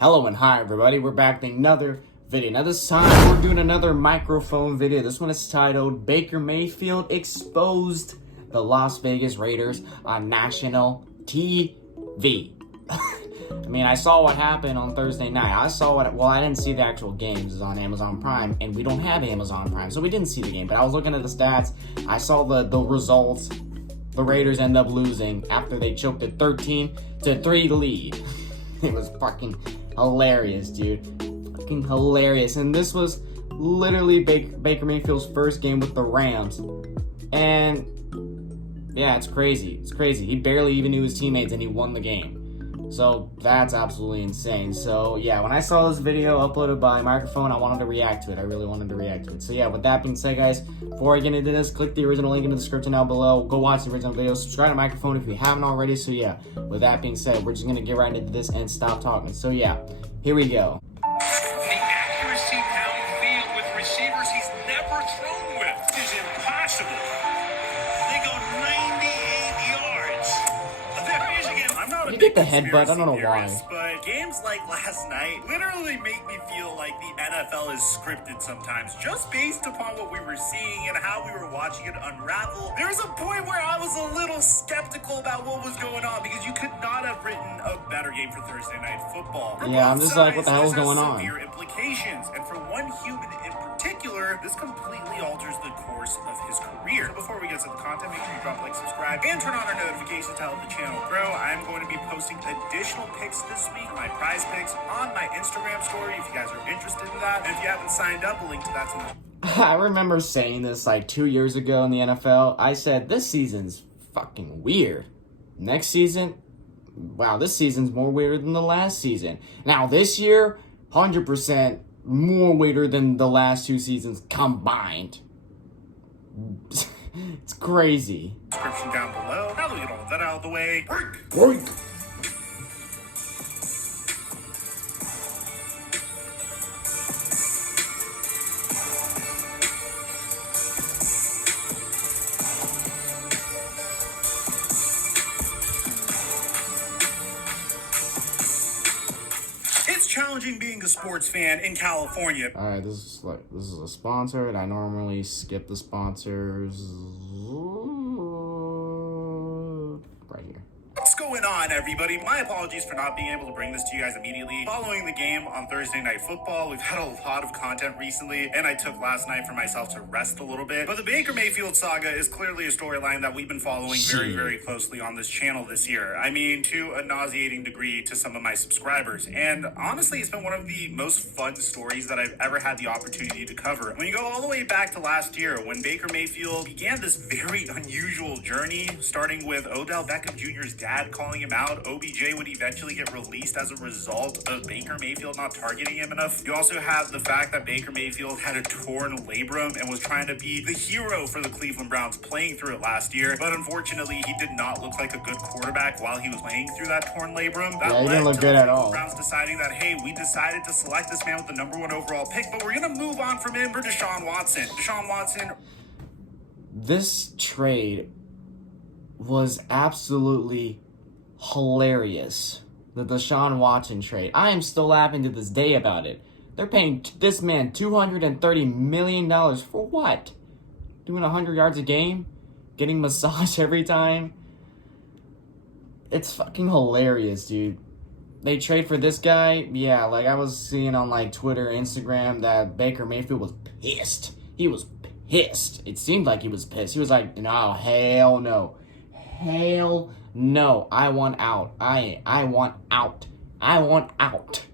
Hello and hi everybody, we're back with another video. Now this time we're doing another microphone video. This one is titled Baker Mayfield Exposed the Las Vegas Raiders on National TV. I mean, I saw what happened on Thursday night. I didn't see the actual games. It was on Amazon Prime, and we don't have Amazon Prime, so we didn't see the game. But I was looking at the stats. I saw the results. The Raiders end up losing after they choked a 13-3 lead. It was fucking hilarious, dude. Fucking hilarious. And this was literally Baker Mayfield's first game with the Rams. And yeah, it's crazy. It's crazy. He barely even knew his teammates and he won the game. So that's absolutely insane. So yeah, when I saw this video uploaded by Mikerophone, I wanted to react to it. I really wanted to react to it. So yeah, with that being said, guys, before I get into this, click the original link in the description down below. Go watch the original video. Subscribe to Mikerophone if you haven't already. So yeah, with that being said, we're just going to get right into this and stop talking. So yeah, here we go. The accuracy downfield with receivers he's never thrown with is impossible. They go 98 yards. There he is again. I'm not a You big get the headbutt, I don't know theorist, why. but games like last night literally make me feel like the NFL is scripted sometimes, just based upon what we were seeing and how we were watching it unravel. There was a point where I was a little skeptical about what was going on because you could not have written a better game for Thursday Night Football. For Yeah, I'm both just like, what the sides, hell's this has going on? severe implications, and for one human in particular, this completely alters the course of his career. Before we get to the content, make sure you drop a like, subscribe, and turn on our notifications to help the channel grow. I'm going to be posting additional picks this week, my prize picks, on my Instagram story if you guys are interested in that. And if you haven't signed up, a link to that's in the I remember saying this like 2 years ago in the NFL. I said, this season's fucking weird. Next season, wow, this season's more weirder than the last season. Now, this year, 100% more weirder than the last two seasons combined. It's crazy. description down below. Now that we get all of that out of the way, Break. it's challenging being a sports fan in California. All right, this is a sponsor, and I normally skip the sponsors right here. What's going on, everybody? My apologies for not being able to bring this to you guys immediately. Following the game on Thursday Night Football, we've had a lot of content recently, and I took last night for myself to rest a little bit. But the Baker Mayfield saga is clearly a storyline that we've been following very, very closely on this channel this year. I mean, to a nauseating degree to some of my subscribers. And honestly, it's been one of the most fun stories that I've ever had the opportunity to cover. When you go all the way back to last year, when Baker Mayfield began this very unusual journey, starting with Odell Beckham Jr.'s dad calling him out, OBJ would eventually get released as a result of Baker Mayfield not targeting him enough. You also have the fact that Baker Mayfield had a torn labrum and was trying to be the hero for the Cleveland Browns playing through it last year, but unfortunately he did not look like a good quarterback while he was playing through that torn labrum. That Yeah, he didn't led look to good the at all. Browns deciding that, hey, we decided to select this man with the #1 overall pick, but we're gonna move on from him for Deshaun Watson. Deshaun Watson. This trade was absolutely hilarious. The Deshaun Watson trade. I am still laughing to this day about it. They're paying this man $230 million for what? Doing 100 yards a game? Getting massage every time? It's fucking hilarious, dude. They trade for this guy? Yeah, like I was seeing on like Twitter, Instagram that Baker Mayfield was pissed. He was pissed. It seemed like he was pissed. He was like, no, hell no. Hell no. I want out. I want out. I want out.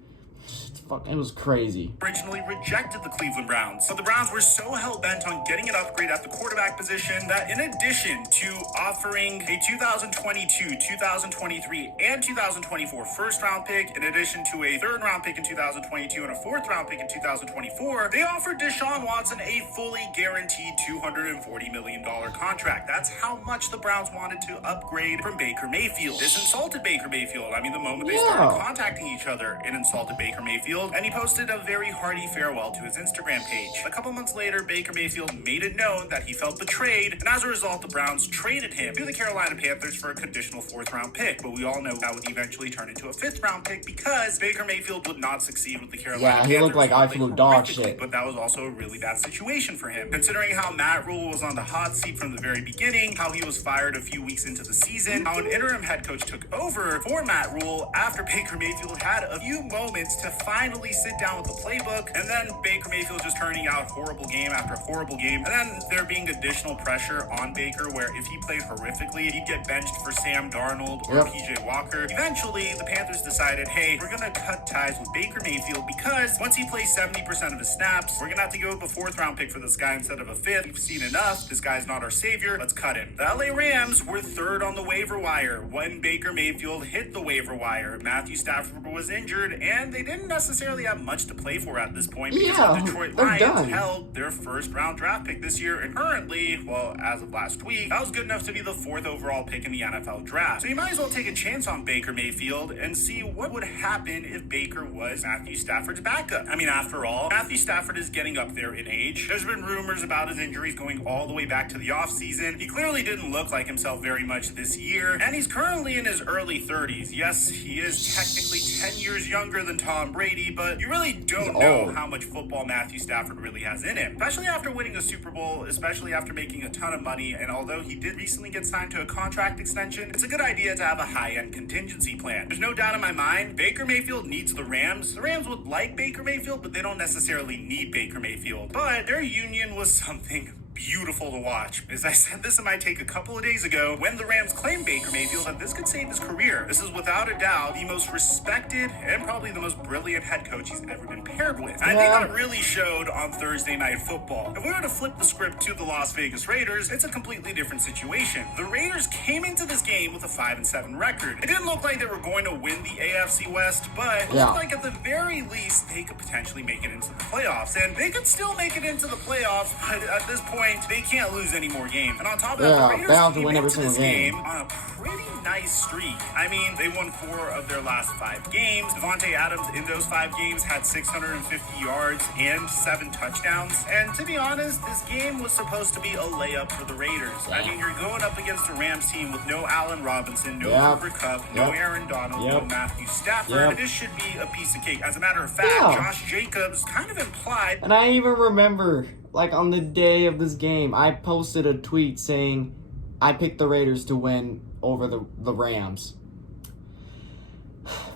It was crazy. Originally rejected the Cleveland Browns, but the Browns were so hell-bent on getting an upgrade at the quarterback position that in addition to offering a 2022, 2023, and 2024 first-round pick, in addition to a third-round pick in 2022 and a fourth-round pick in 2024, they offered Deshaun Watson a fully guaranteed $240 million contract. That's how much the Browns wanted to upgrade from Baker Mayfield. This insulted Baker Mayfield. I mean, the moment they started contacting each other, it insulted Baker Mayfield. Mayfield, and he posted a very hearty farewell to his Instagram page. A couple months later, Baker Mayfield made it known that he felt betrayed, and as a result, the Browns traded him to the Carolina Panthers for a conditional 4th-round pick. But we all know that would eventually turn into a 5th-round pick because Baker Mayfield would not succeed with the Carolina Panthers. Yeah, he looked like absolute dog shit. But that was also a really bad situation for him, considering how Matt Rule was on the hot seat from the very beginning, how he was fired a few weeks into the season, how an interim head coach took over for Matt Rule after Baker Mayfield had a few moments to finally sit down with the playbook, and then Baker Mayfield just turning out horrible game after horrible game, and then there being additional pressure on Baker where if he played horrifically, he'd get benched for Sam Darnold or PJ Walker. Eventually, the Panthers decided, hey, we're gonna cut ties with Baker Mayfield because once he plays 70% of his snaps, we're gonna have to go with a 4th-round pick for this guy instead of a 5th. We've seen enough. This guy's not our savior. Let's cut him. The LA Rams were 3rd on the waiver wire when Baker Mayfield hit the waiver wire. Matthew Stafford was injured, and they didn't necessarily have much to play for at this point because the Detroit Lions held their 1st-round draft pick this year, and currently, well, as of last week, that was good enough to be the 4th overall pick in the NFL draft. So you might as well take a chance on Baker Mayfield and see what would happen if Baker was Matthew Stafford's backup. I mean, after all, Matthew Stafford is getting up there in age. There's been rumors about his injuries going all the way back to the offseason. He clearly didn't look like himself very much this year, and he's currently in his early 30s. Yes, he is technically 10 years younger than Tom Brady, but you really don't know how much football Matthew Stafford really has in him, especially after winning a Super Bowl, especially after making a ton of money. And although he did recently get signed to a contract extension, it's a good idea to have a high-end contingency plan. There's no doubt in my mind, Baker Mayfield needs the Rams. The Rams would like Baker Mayfield, but they don't necessarily need Baker Mayfield. But their union was something beautiful to watch. As I said this in my take a couple of days ago, when the Rams claimed Baker Mayfield, that this could save his career. This is without a doubt the most respected and probably the most brilliant head coach he's ever been paired with. And I think that really showed on Thursday Night Football. If we were to flip the script to the Las Vegas Raiders, it's a completely different situation. The Raiders came into this game with a 5-7 record. It didn't look like they were going to win the AFC West, but it looked like at the very least they could potentially make it into the playoffs. And they could still make it into the playoffs, but at this point, they can't lose any more games. And on top of that, the Raiders came into this game on a pretty nice streak. I mean, they won 4 of their last 5 games. Devontae Adams in those 5 games had 650 yards and 7 touchdowns. And to be honest, this game was supposed to be a layup for the Raiders. I mean, you're going up against a Rams team with no Allen Robinson, no Cooper Kupp, no Aaron Donald, no Matthew Stafford. This should be a piece of cake. As a matter of fact, Josh Jacobs kind of implied. And I even remember, like, on the day of this game, I posted a tweet saying I picked the Raiders to win over the Rams.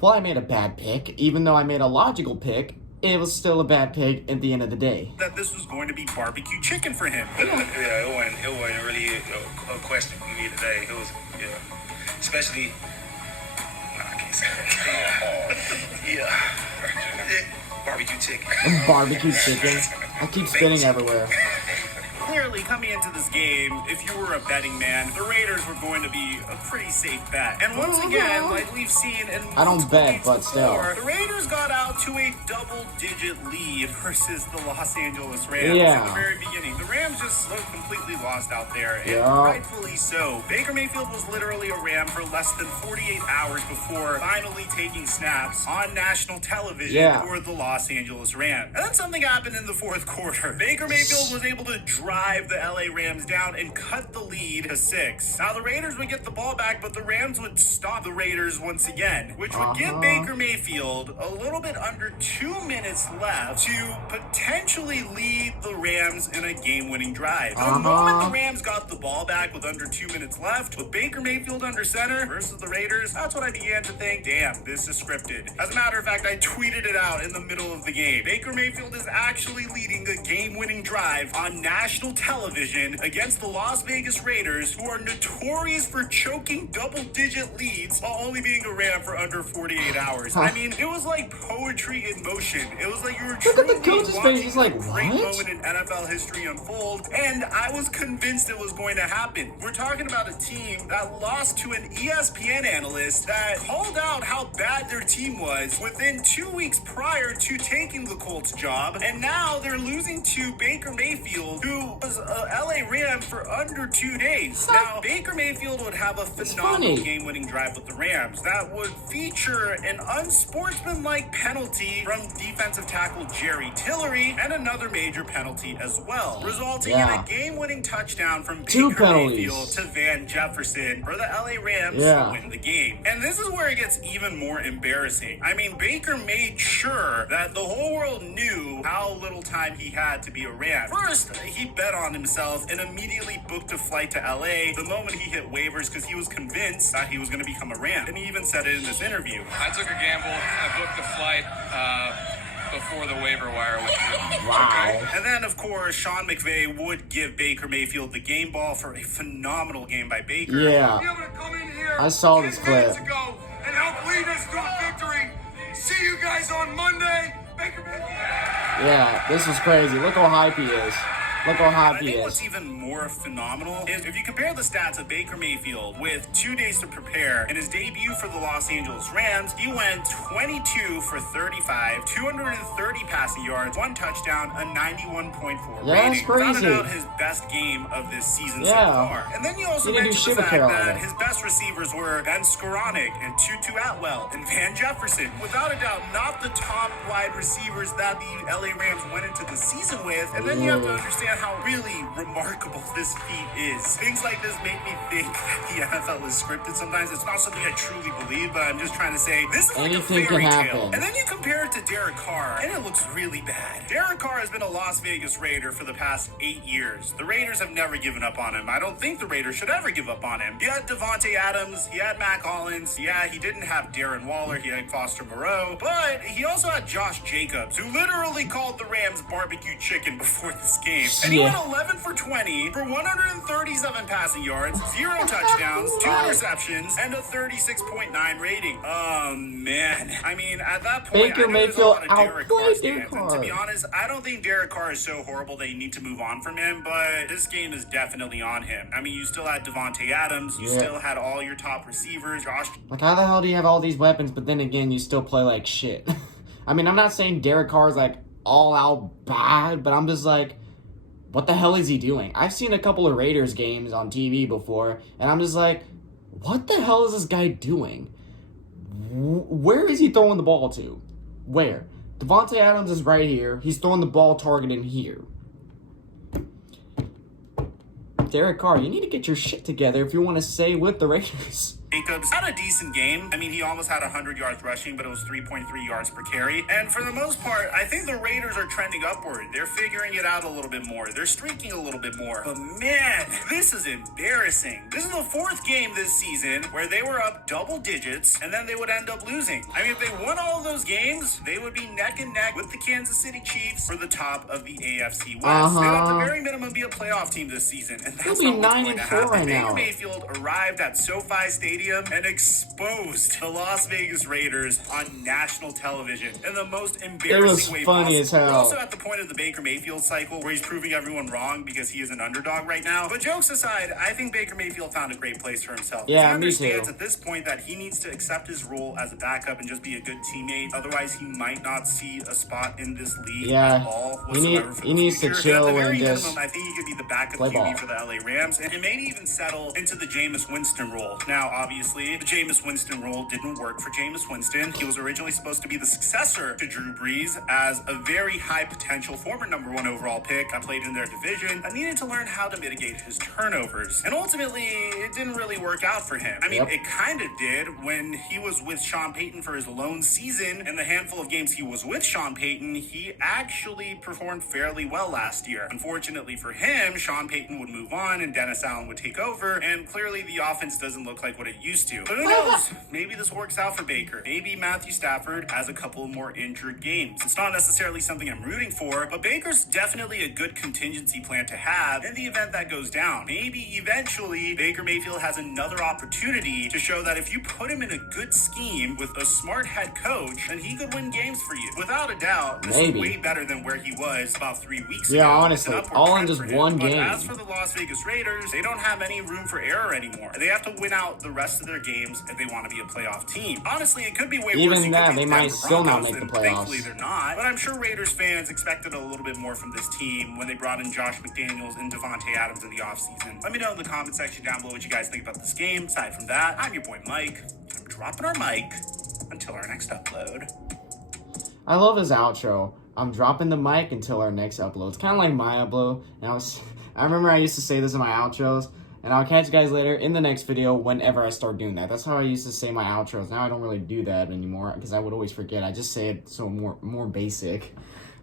Well, I made a bad pick. Even though I made a logical pick, it was still a bad pick at the end of the day. That this was going to be barbecue chicken for him. It wasn't really a question for me today. It was, especially, I can't say that. Barbecue chicken. Barbecue chicken. I keep spitting everywhere. Clearly, coming into this game, if you were a betting man, the Raiders were going to be a pretty safe bet. And once again, like we've seen in I don't bet, but still. The Raiders got out to a double-digit lead versus the Los Angeles Rams at the very beginning. The Rams just looked completely lost out there, and rightfully so. Baker Mayfield was literally a Ram for less than 48 hours before finally taking snaps on national television for the Los Angeles Rams. And then something happened in the 4th quarter. Baker Mayfield was able to drive the LA Rams down and cut the lead to 6. Now the Raiders would get the ball back, but the Rams would stop the Raiders once again, which would give Baker Mayfield a little bit under 2 minutes left to potentially lead the Rams in a game-winning drive. The moment the Rams got the ball back with under 2 minutes left, with Baker Mayfield under center versus the Raiders, that's when I began to think, damn, this is scripted. As a matter of fact, I tweeted it out in the middle of the game. Baker Mayfield is actually leading a game-winning drive on national television against the Las Vegas Raiders, who are notorious for choking double-digit leads while only being a Ram for under 48 hours. I mean, it was like poetry in motion. It was like you were truly watching a great moment in NFL history unfold, and I was convinced it was going to happen. We're talking about a team that lost to an ESPN analyst that called out how bad their team was within 2 weeks prior to taking the Colts job, and now they're losing to Baker Mayfield, who was LA Rams for under 2 days. Now, Baker Mayfield would have a phenomenal game-winning drive with the Rams that would feature an unsportsmanlike penalty from defensive tackle Jerry Tillery and another major penalty as well, resulting in a game-winning touchdown from Baker Mayfield to Van Jefferson for the LA Rams to win the game. And this is where it gets even more embarrassing. I mean, Baker made sure that the whole world knew how little time he had to be a Ram. First, he bet on himself and immediately booked a flight to LA the moment he hit waivers because he was convinced that he was going to become a Ram. And he even said it in this interview. I took a gamble. I booked a flight before the waiver wire was through. Wow. And then, of course, Sean McVay would give Baker Mayfield the game ball for a phenomenal game by Baker. Yeah. Be able to come in here I saw this clip. Ago and help lead us to a victory. See you guys on Monday. Baker Mayfield. Yeah, this was crazy. Look how hype he is. Look how hype he I think is. what's even more phenomenal is if you compare the stats of Baker Mayfield with 2 days to prepare in his debut for the Los Angeles Rams, he went 22 for 35, 230 passing yards, 1 touchdown, a 91.4 rating. That's crazy. Without a doubt his best game of this season so far. And then you also mentioned the fact that his best receivers were Ben Skoranek and Tutu Atwell and Van Jefferson. Without a doubt, not the top wide receivers that the LA Rams went into the season with. And then you have to understand how really remarkable this feat is. Things like this make me think that the NFL is scripted sometimes. It's not something I truly believe, but I'm just trying to say this is like a fairy tale. And then you compare it to Derek Carr, and it looks really bad. Derek Carr has been a Las Vegas Raider for the past 8 years. The Raiders have never given up on him. I don't think the Raiders should ever give up on him. He had Devontae Adams, he had Mac Hollins. Yeah, he didn't have Darren Waller, he had Foster Moreau, but he also had Josh Jacobs, who literally called the Rams barbecue chicken before this game. And he went 11 for 20 for 137 passing yards, 0 touchdowns, 2 interceptions, and a 36.9 rating. Oh, man. I mean, at that point, Baker I know there's a Mayfield lot of Derek Carr outplayed stands. And to be honest, I don't think Derek Carr is so horrible that you need to move on from him, but this game is definitely on him. I mean, you still had Devontae Adams. You still had all your top receivers. Josh. Like, how the hell do you have all these weapons, but then again, you still play like shit? I mean, I'm not saying Derek Carr is, like, all out bad, but I'm just like, what the hell is he doing? I've seen a couple of Raiders games on TV before, and I'm just like, what the hell is this guy doing? Where is he throwing the ball to? Where? Devontae Adams is right here. He's throwing the ball targeting here. Derek Carr, you need to get your shit together if you want to stay with the Raiders. Jacobs had a decent game. I mean, he almost had 100 yards rushing, but it was 3.3 yards per carry. And for the most part, I think the Raiders are trending upward. They're figuring it out a little bit more. They're streaking a little bit more. But man, this is embarrassing. This is the 4th game this season where they were up double digits and then they would end up losing. I mean, if they won all of those games, they would be neck and neck with the Kansas City Chiefs for the top of the AFC West. They'd at the very minimum be a playoff team this season. And that's not what's going to happen. Baker Mayfield arrived at SoFi Stadium and exposed the Las Vegas Raiders on national television in the most embarrassing way possible. As hell. We're also at the point of the Baker Mayfield cycle where he's proving everyone wrong because he is an underdog right now. But jokes aside, I think Baker Mayfield found a great place for himself. Yeah, he understands me too. at this point that he needs to accept his role as a backup and just be a good teammate. Otherwise, he might not see a spot in this league at all whatsoever for the needs future. to chill At the very and just minimum, I think he could be the backup QB for the LA Rams and maybe even settle into the Jameis Winston role. Now, obviously, the Jameis Winston role didn't work for Jameis Winston. He was originally supposed to be the successor to Drew Brees as a very high potential former number 1 overall pick that played in their division and needed to learn how to mitigate his turnovers. And ultimately, it didn't really work out for him. I mean, it kind of did when he was with Sean Payton for his lone season. In the handful of games he was with Sean Payton, he actually performed fairly well last year. Unfortunately for him, Sean Payton would move on and Dennis Allen would take over, and clearly the offense doesn't look like what it used to. But who knows? Maybe this works out for Baker. Maybe Matthew Stafford has a couple more injured games. It's not necessarily something I'm rooting for, but Baker's definitely a good contingency plan to have in the event that goes down. Maybe eventually Baker Mayfield has another opportunity to show that if you put him in a good scheme with a smart head coach, then he could win games for you. Without a doubt, this is way better than where he was about 3 weeks ago. Yeah, honestly, all in just one game. But as for the Las Vegas Raiders, they don't have any room for error anymore. They have to win out the rest rest of their games if they want to be a playoff team. Honestly, it could be way Even worse. It that, could be they the might Denver still not Broncos, make the and playoffs. thankfully they're not. But I'm sure Raiders fans expected a little bit more from this team when they brought in Josh McDaniels and Devontae Adams in the offseason. Let me know in the comment section down below what you guys think about this game. Aside from that, I'm your boy Mike. I'm dropping our mic until our next upload. I love his outro. I'm dropping the mic until our next upload. It's kind of like my upload. And I remember I used to say this in my outros. And I'll catch you guys later in the next video whenever I start doing that. That's how I used to say my outros. Now I don't really do that anymore because I would always forget. I just say it so more basic.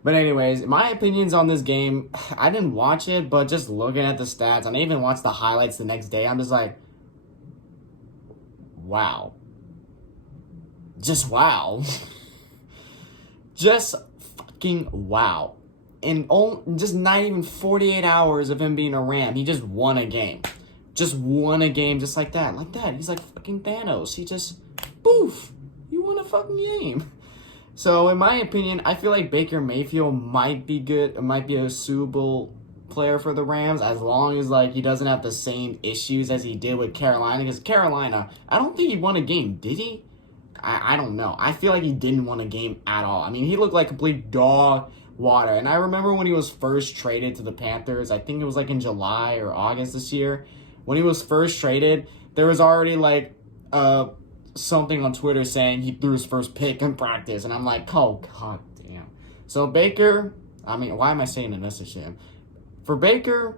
But anyways, my opinions on this game, I didn't watch it, but just looking at the stats, and I even watched the highlights the next day, I'm just like, wow. Just wow. Just fucking wow. In just not even 48 hours of him being a Ram, he just won a game. Just won a game just like that. Like that. He's like fucking Thanos. He just, poof, you won a fucking game. So, in my opinion, I feel like Baker Mayfield might be good. It might be a suitable player for the Rams as long as, like, he doesn't have the same issues as he did with Carolina. Because Carolina, I don't think he won a game, did he? I don't know. I feel like he didn't win a game at all. I mean, he looked like complete dog water. And I remember when he was first traded to the Panthers, I think it was like in July or August this year. When he was first traded, there was already like something on Twitter saying he threw his first pick in practice. And I'm like, oh, god damn. So Baker, I mean, why am I saying this to him? For Baker,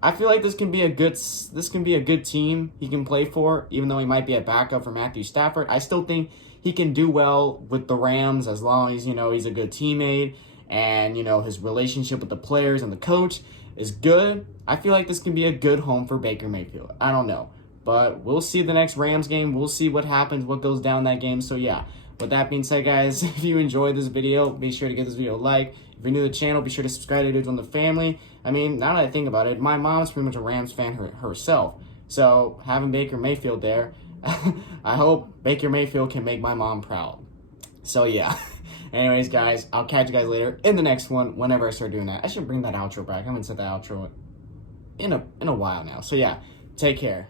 I feel like this can be a good team he can play for, even though he might be a backup for Matthew Stafford. I still think he can do well with the Rams as long as, he's a good teammate and, his relationship with the players and the coach is good. I feel like this can be a good home for Baker Mayfield. I don't know. But we'll see the next Rams game. We'll see what happens, what goes down that game. So, yeah. With that being said, guys, if you enjoyed this video, be sure to give this video a like. If you're new to the channel, be sure to subscribe to Dudes on the Family. I mean, now that I think about it, my mom's pretty much a Rams fan herself. So, having Baker Mayfield there, I hope Baker Mayfield can make my mom proud. So, yeah. Anyways, guys, I'll catch you guys later in the next one whenever I start doing that. I should bring that outro back. I haven't said that outro in a while now. So, yeah, take care.